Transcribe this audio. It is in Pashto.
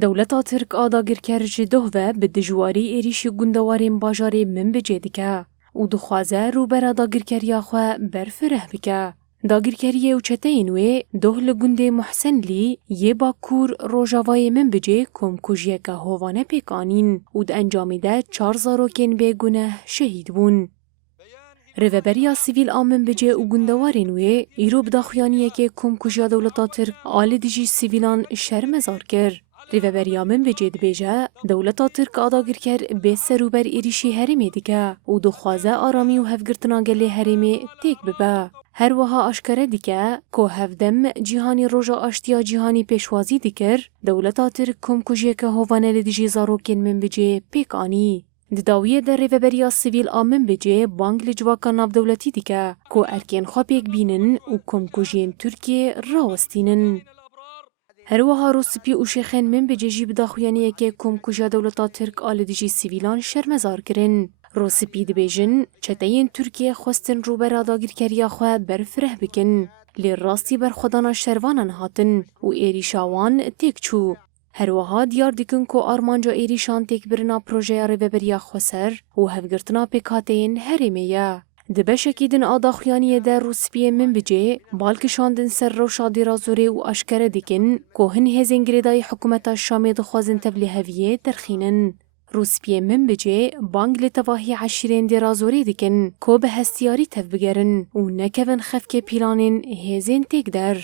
دولتا ترک آداگر کرج دوه به دجواری ایریشی گندوارین باجاری من بجه دکه و دخوازه رو بر آداگر کریا خواه برفره بکه. داگر کریه و چته اینوی دوه لگنده محسن لی یه با کور روژاوای من بجه کم کجیه که هوانه پیکانین و ده انجامی ده 4 زاروکین بگونه شهید بون. ریوبریا سیویل آمن بجه و گندوارین وی ایرو بداخویانیه که کم کجیا دولتا ترک آل دیجی سیویلان شرمزار کر. ریوبریا من بجه دبیجه دولتا ترک آداگر کر بیت سروبر ایریشی هرمی دیگه و دخوازه آرامی و هفگرتنا گلی هرمی تیک ببه. هر وها اشکره دیگه که هفدم جهانی روژا آشتیا جهانی پیشوازی دیگر دولتا ترک کم کجیه که هوانه لدیجی زاروکین من بجه پیک آنی. داویه در ریوبریا سیویل آمن بجه بانگ لجواکا ناف دولتی دیگه که ارکین خوابیک بینن و کم کجین ترکیه راوستینن. هر وها روسپی و شیخین من بجه جی بداخویانیه که کم کجا دولتا ترک آل دیجی سیویلان شرمزار کرن. روسپی دبیجن چتاین ترکیه خواستن رو بر آداگر کریا خواه برفره بکن. لی راستی بر خودانا شروانان هاتن و ایریشاوان تیک چو. هر وها دیار دیکن که آرمانجا ایریشان تیک برنا پروژه ریوبریا خسر و هفگرتنا پیکاتین هرمیه. دبشکی دن آداخیانیه در روسپیه من بجه بالکشاندن سر رو شادی رازوره و اشکره دیکن که هن هزین گریدای حکومت شامی دخوازن تبلی هویه درخینن. روسپیه من بجه بانگ لتواهی عشیرین دی رازوره دیکن که به هستیاری تف بگرن و نکون خفک پیلانین هزین تیک در.